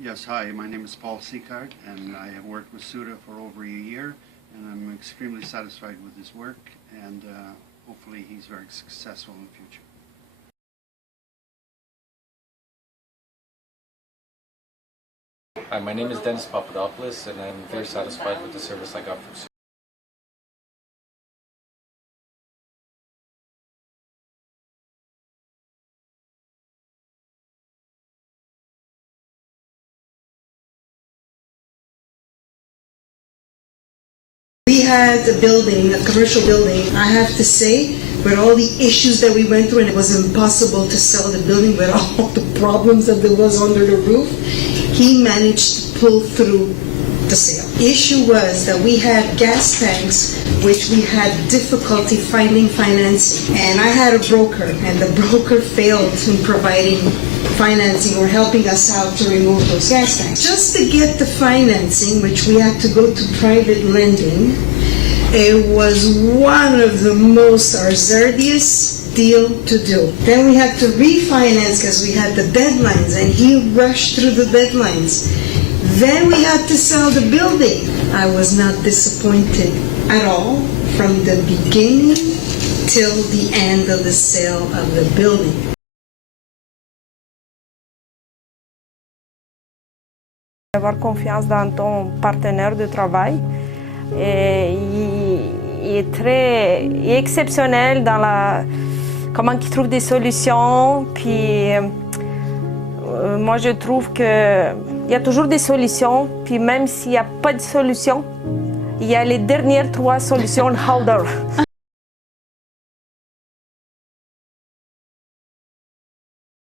Yes, hi, my name is Paul Seacart, and I have worked with Suda for over a year, and I'm extremely satisfied with his work, and hopefully he's very successful in the future. Hi, my name is Dennis Papadopoulos, and I'm very satisfied with the service I got from Suda. We had a building, a commercial building. I have to say, with all the issues that we went through, and it was impossible to sell the building with all the problems that there was under the roof, he managed to pull through the sale. Issue was that we had gas tanks, which we had difficulty finding financing. And I had a broker, and the broker failed in providing financing or helping us out to remove those gas tanks. Just to get the financing, which we had to go to private lending, it was one of the most arduous deal to do. Then we had to refinance because we had the deadlines, and he rushed through the deadlines. Then we had to sell the building. I was not disappointed at all from the beginning till the end of the sale of the building. Avoir confiance dans ton partenaire de travail. Il est exceptionnel dans comment il trouve des solutions. Puis moi je trouve qu'il y a toujours des solutions. Puis même s'il n'y a pas de solution, il y a les dernières 3 solutions holder.